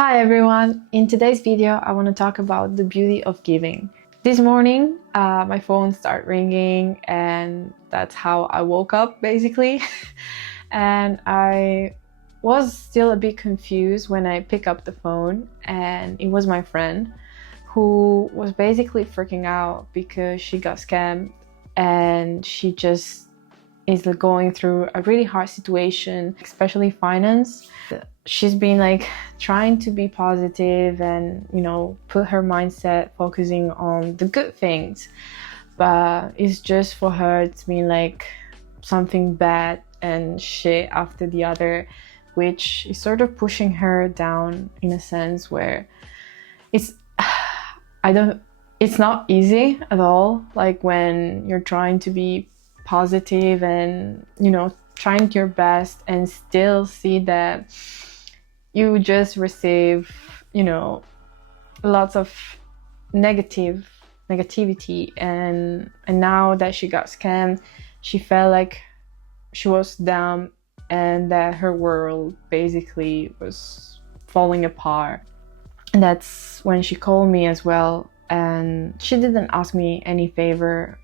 Hi everyone! In today's video, I want to talk about the beauty of giving. This morning, my phone started ringing and that's how I woke up basically. And I was still a bit confused when I picked up the phone, and it was my friend who was basically freaking out because she got scammed and she just is going through a really hard situation, especially finance. She's been trying to be positive and put her mindset focusing on the good things, but it's just for her it's been like something bad and shit after the other, which is sort of pushing her down in a sense where it's it's not easy at all, like when you're trying to be positive and trying your best and still see that you just receive lots of negativity, and now that she got scammed, she felt like she was down and that her world basically was falling apart. And that's when she called me as well, and she didn't ask me any favor.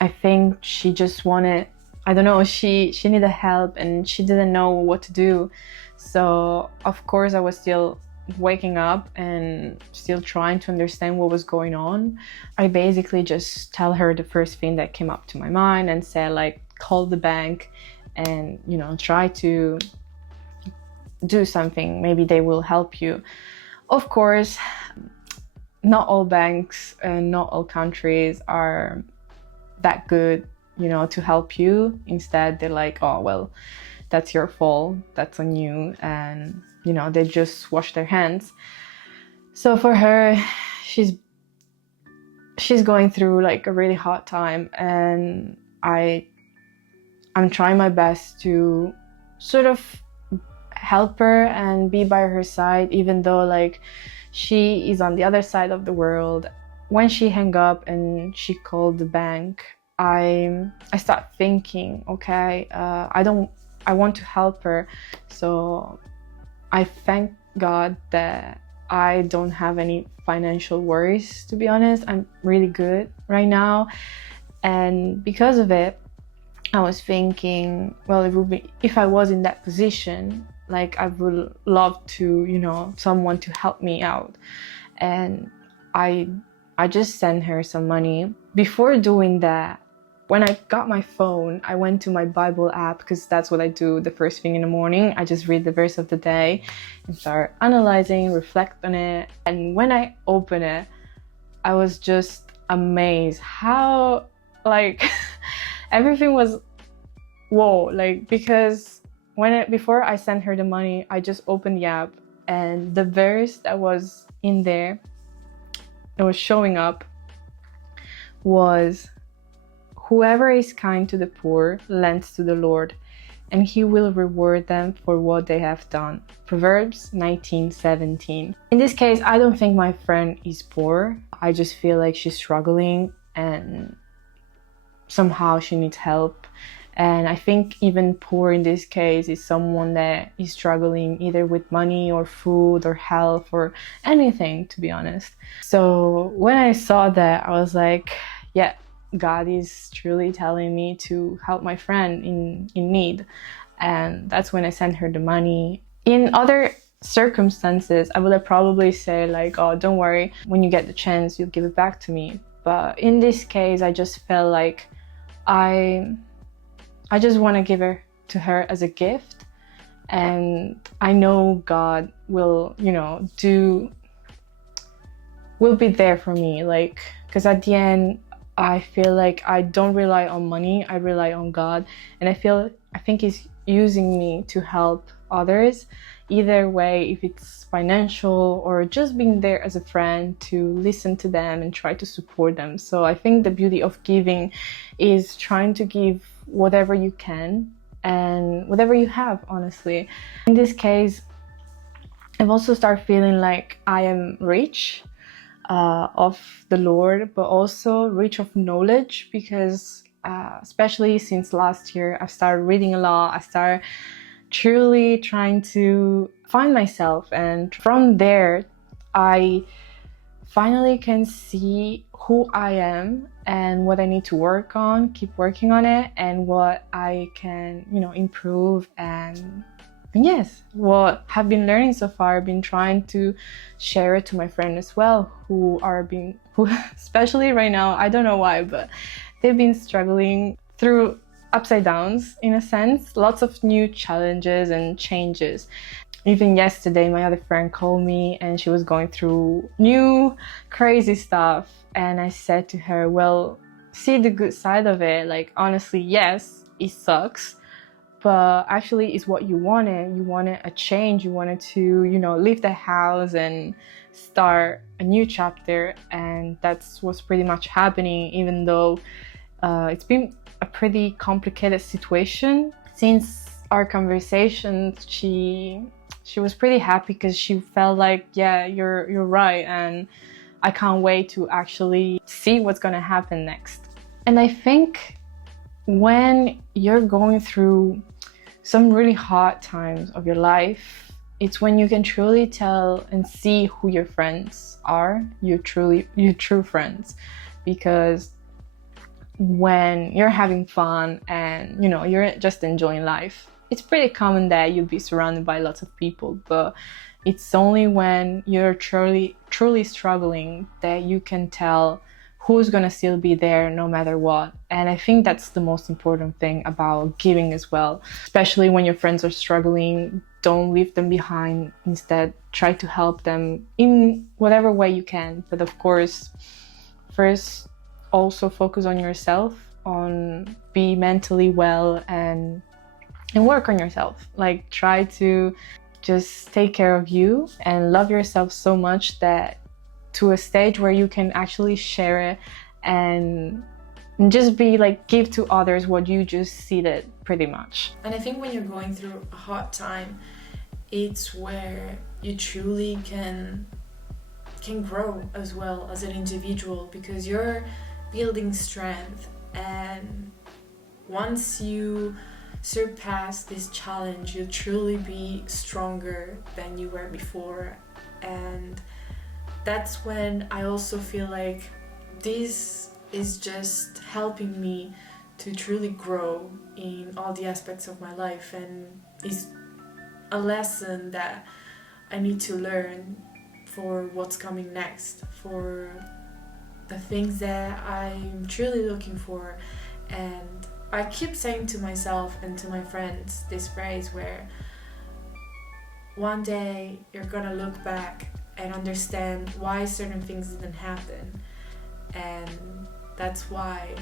I think she just wanted, I don't know, she needed help and she didn't know what to do. So of course I was still waking up and still trying to understand what was going on. I basically just tell her the first thing that came up to my mind and said, like, call the bank and try to do something, maybe they will help you. Of course, not all banks and not all countries are that good to help you. Instead they're like, oh well, that's your fault, that's on you, and they just wash their hands. So for her, she's going through like a really hard time, and I'm trying my best to sort of help her and be by her side, even though like she is on the other side of the world. When she hung up and she called the bank, I start thinking, okay, I want to help her. So I thank God that I don't have any financial worries, to be honest. I'm really good right now. And because of it, I was thinking, well, it would be, if I was in that position, like I would love to, someone to help me out. And I just sent her some money. Before doing that, when I got my phone, I went to my Bible app, because that's what I do the first thing in the morning. I just read the verse of the day and start analyzing, reflect on it. And when I open it, I was just amazed how everything was whoa, because before I sent her the money, I just opened the app, and the verse that was in there that was showing up was, whoever is kind to the poor lends to the Lord, and he will reward them for what they have done. Proverbs 19:17. In this case, I don't think my friend is poor. I just feel like she's struggling and somehow she needs help. And I think even poor in this case is someone that is struggling either with money or food or health or anything, to be honest. So when I saw that, I was like, yeah, God is truly telling me to help my friend in need. And that's when I sent her the money. In other circumstances, I would have probably said like, oh, don't worry, when you get the chance, you'll give it back to me. But in this case, I just felt like I just want to give her to her as a gift. And I know God will, will be there for me. Because at the end, I feel like I don't rely on money, I rely on God. And I think He's using me to help others. Either way, if it's financial or just being there as a friend to listen to them and try to support them. So I think the beauty of giving is trying to give whatever you can and whatever you have, honestly. In this case, I've also started feeling like I am rich of the Lord, but also rich of knowledge, because especially since last year, I've started reading a lot. I started truly trying to find myself. And from there, I finally can see who I am and what I need to work on, keep working on it, and what I can, improve. And yes, what I've been learning so far, I've been trying to share it to my friends as well, who especially right now, I don't know why, but they've been struggling through upside downs in a sense, lots of new challenges and changes. Even yesterday, my other friend called me and she was going through new crazy stuff. And I said to her, well, see the good side of it. Like, honestly, yes, it sucks, but actually it's what you wanted. You wanted a change. You wanted to, leave the house and start a new chapter. And that's what's pretty much happening, even though it's been a pretty complicated situation. Since our conversation, she was pretty happy because she felt like, yeah, you're right, and I can't wait to actually see what's gonna happen next. And I think when you're going through some really hard times of your life, it's when you can truly tell and see who your friends are, your true friends. Because when you're having fun and you're just enjoying life, it's pretty common that you'll be surrounded by lots of people, but it's only when you're truly struggling that you can tell who's gonna still be there no matter what. And I think that's the most important thing about giving as well, especially when your friends are struggling. Don't leave them behind. Instead, try to help them in whatever way you can. But of course, first, also focus on yourself, on be mentally well, and work on yourself. Like, try to just take care of you and love yourself so much that to a stage where you can actually share it and just be like, give to others what you just seeded, pretty much. And I think when you're going through a hard time, it's where you truly can grow as well as an individual, because you're building strength, and once you surpass this challenge, you'll truly be stronger than you were before. And that's when I also feel like this is just helping me to truly grow in all the aspects of my life, and is a lesson that I need to learn for what's coming next, for the things that I'm truly looking for. And I keep saying to myself and to my friends this phrase where one day you're gonna look back and understand why certain things didn't happen, and that's why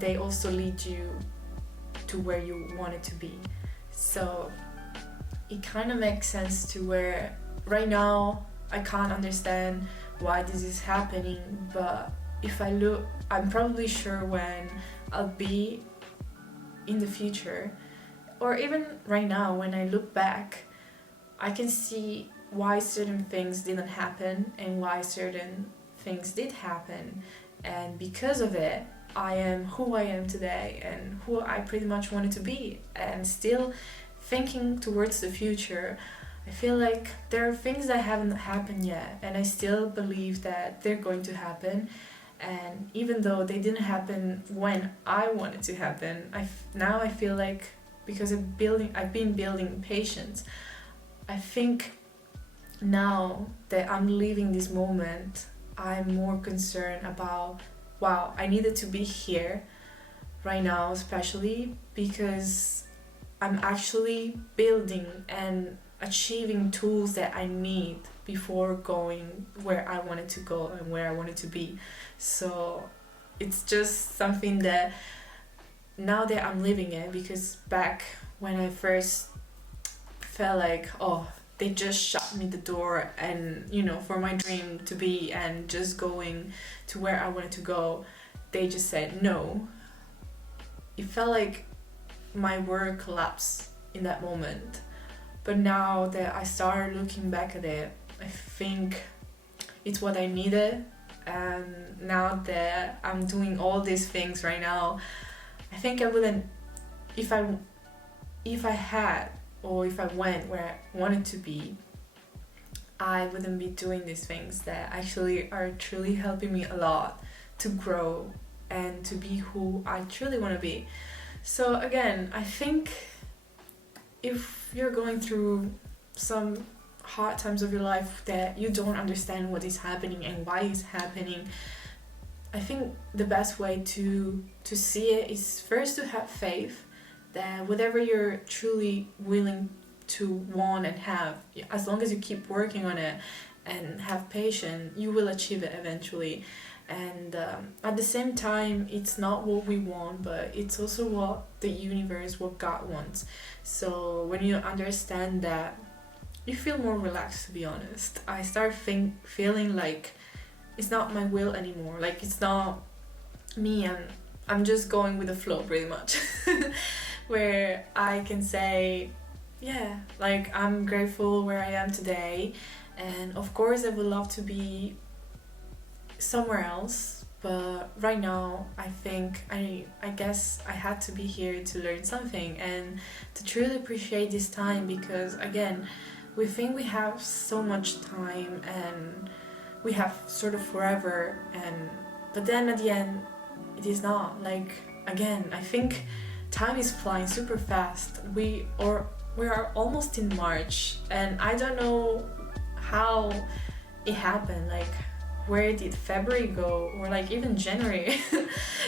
they also lead you to where you wanted to be. So it kind of makes sense to where right now I can't understand why this is happening, but if I look, I'm probably sure when I'll be in the future, or even right now when I look back, I can see why certain things didn't happen and why certain things did happen, and because of it I am who I am today and who I pretty much wanted to be. And still thinking towards the future, I feel like there are things that haven't happened yet, and I still believe that they're going to happen. And even though they didn't happen when I wanted to happen, now I feel like, because I've been building patience, I think now that I'm leaving this moment, I'm more concerned about, wow, I needed to be here right now, especially because I'm actually building and achieving tools that I need before going where I wanted to go and where I wanted to be. So it's just something that now that I'm living it, because back when I first felt like, oh, they just shut me the door, and for my dream to be and just going to where I wanted to go, they just said no. It felt like my world collapsed in that moment. But now that I started looking back at it, I think it's what I needed. And now that I'm doing all these things right now, I think I wouldn't, if I had or if I went where I wanted to be, I wouldn't be doing these things that actually are truly helping me a lot to grow and to be who I truly want to be. So again, I think if you're going through some hard times of your life that you don't understand what is happening and why it's happening, I think the best way to see it is first to have faith that whatever you're truly willing to want and have, as long as you keep working on it and have patience, you will achieve it eventually. And at the same time, it's not what we want, but it's also what the universe, what God wants. So when you understand that, you feel more relaxed, to be honest. I start feeling like it's not my will anymore. Like it's not me, and I'm just going with the flow pretty much. Where I can say, yeah, like I'm grateful where I am today. And of course I would love to be somewhere else, but right now I think I guess I had to be here to learn something and to truly appreciate this time, because again, we think we have so much time and we have sort of forever, and but then at the end it is not. Like again, I think time is flying super fast. We are almost in March, and I don't know how it happened. Like where did February go, or like even January?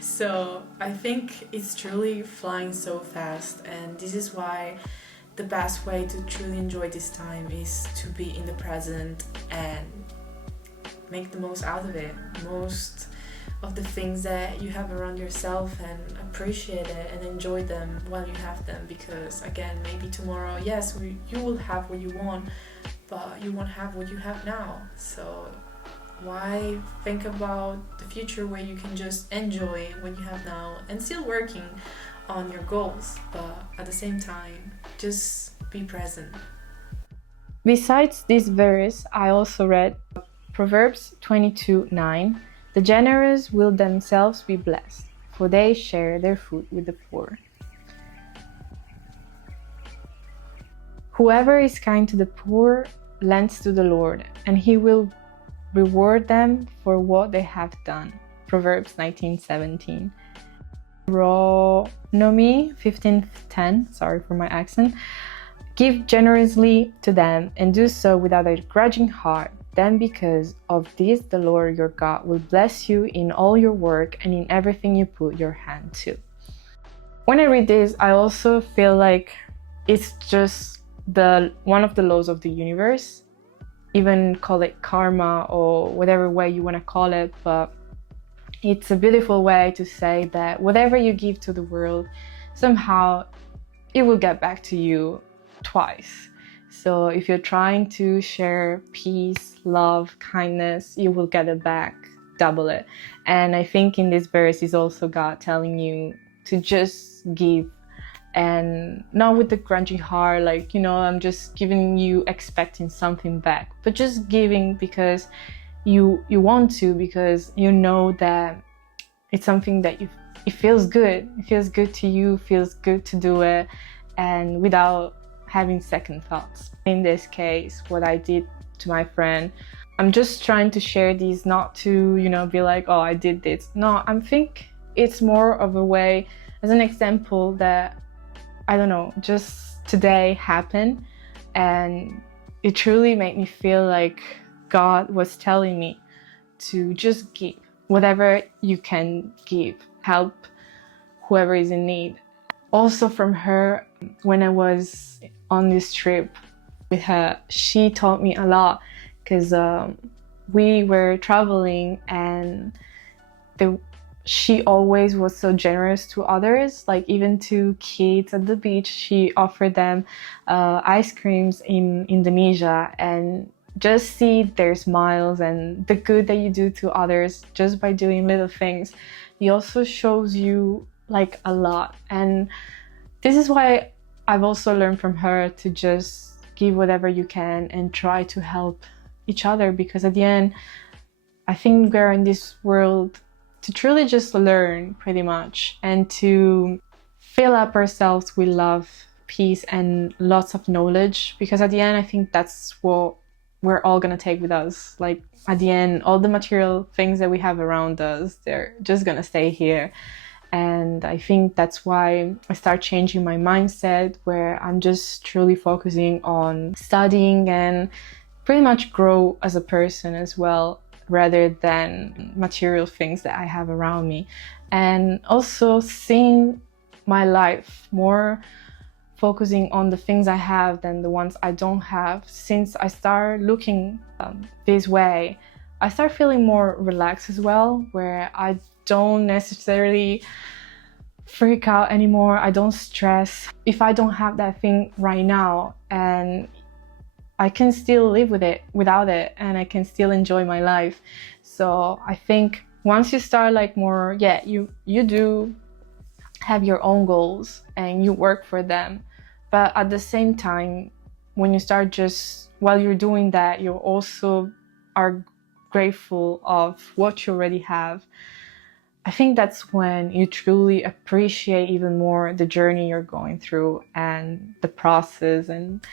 So I think it's truly flying so fast, and this is why the best way to truly enjoy this time is to be in the present and make the most out of it, most of the things that you have around yourself, and appreciate it and enjoy them while you have them. Because again, maybe tomorrow, yes, you will have what you want, but you won't have what you have now. So why think about the future where you can just enjoy what you have now and still working on your goals, but at the same time just be present. Besides this verse, I also read Proverbs 22:9. The generous will themselves be blessed, for they share their food with the poor. Whoever is kind to the poor lends to the Lord, and he will reward them for what they have done. Proverbs 19:17. Deuteronomy 15:10, sorry for my accent. Give generously to them and do so without a grudging heart. Then because of this, the Lord your God will bless you in all your work and in everything you put your hand to. When I read this, I also feel like it's just one of the laws of the universe. Even call it karma or whatever way you want to call it, but it's a beautiful way to say that whatever you give to the world, somehow it will get back to you twice. So if you're trying to share peace, love, kindness, you will get it back, double it. And I think in this verse is also God telling you to just give, and not with the grungy heart, like, I'm just giving you expecting something back, but just giving because you want to, because you know that it's something that it feels good. It feels good to you, feels good to do it, and without having second thoughts. In this case, what I did to my friend, I'm just trying to share these, not to, be like, oh, I did this. No, I think it's more of a way, as an example that, I don't know, just today happened, and it truly made me feel like God was telling me to just give whatever you can give, help whoever is in need. Also from her, when I was on this trip with her, she taught me a lot, because we were traveling, and she always was so generous to others, like even to kids at the beach. She offered them ice creams in Indonesia, and just see their smiles and the good that you do to others just by doing little things. It also shows you like a lot, and this is why I've also learned from her to just give whatever you can and try to help each other, because at the end, I think we're in this world to truly just learn, pretty much, and to fill up ourselves with love, peace and lots of knowledge, because at the end I think that's what we're all gonna take with us. Like at the end, all the material things that we have around us, they're just gonna stay here. And I think that's why I start changing my mindset, where I'm just truly focusing on studying and pretty much grow as a person as well, rather than material things that I have around me. And also seeing my life more focusing on the things I have than the ones I don't have. Since I start looking this way, I start feeling more relaxed as well, where I don't necessarily freak out anymore. I don't stress if I don't have that thing right now, and I can still live with it, without it, and I can still enjoy my life. So I think once you start like more, yeah, you do have your own goals and you work for them, but at the same time, when you start just, while you're doing that, you also are grateful of what you already have. I think that's when you truly appreciate even more the journey you're going through and the process and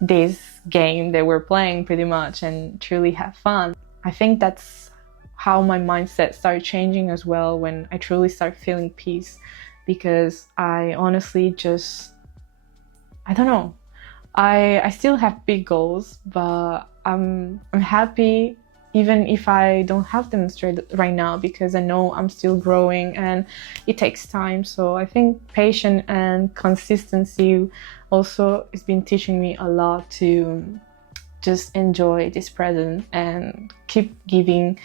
this game that we're playing pretty much, and truly have fun. I think that's how my mindset started changing as well, when I truly start feeling peace, because I honestly just, I don't know, I still have big goals, but I'm happy even if I don't have them straight right now, because I know I'm still growing and it takes time. So I think patience and consistency also has been teaching me a lot to just enjoy this present and keep giving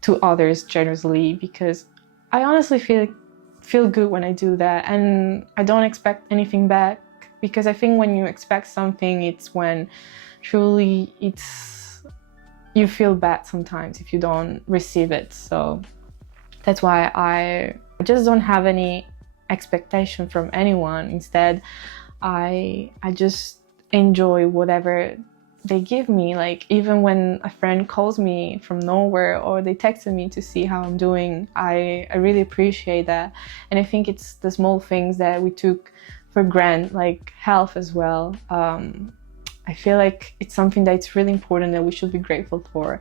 to others generously, because I honestly feel good when I do that, and I don't expect anything back, because I think when you expect something, it's when truly you feel bad sometimes if you don't receive it. So that's why I just don't have any expectation from anyone. Instead, I just enjoy whatever they give me. Like even when a friend calls me from nowhere or they texted me to see how I'm doing, I really appreciate that. And I think it's the small things that we took for granted, like health as well. I feel like it's something that's really important that we should be grateful for,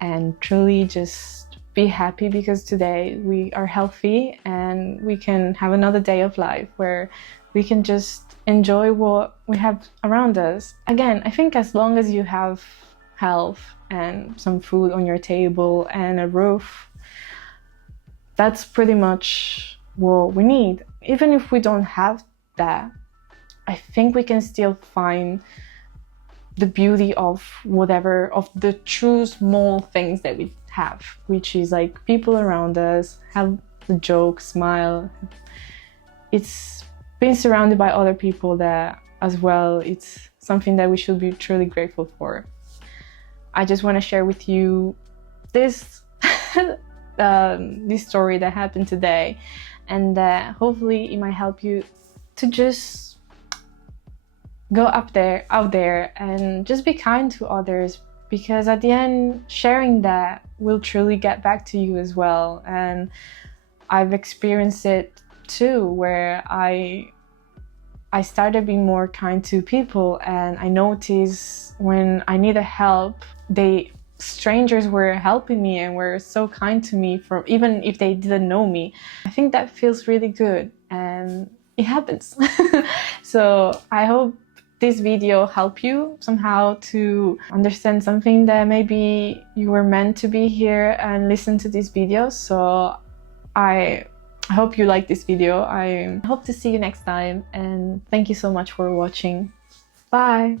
and truly just be happy because today we are healthy and we can have another day of life where we can just enjoy what we have around us. Again, I think as long as you have health and some food on your table and a roof, that's pretty much what we need. Even if we don't have that, I think we can still find the beauty of whatever, of the true small things that we have, which is like people around us, have the joke, smile. It's being surrounded by other people that as well, it's something that we should be truly grateful for. I just want to share with you this this story that happened today, and that hopefully it might help you to just go out there and just be kind to others, because at the end, sharing that will truly get back to you as well. And I've experienced it too, where I started being more kind to people, and I noticed when I needed help, strangers were helping me and were so kind to me, from even if they didn't know me. I think that feels really good, and it happens. So I hope this video helped you somehow to understand something, that maybe you were meant to be here and listen to this video. So I hope you like this video. I hope to see you next time, and thank you so much for watching. Bye!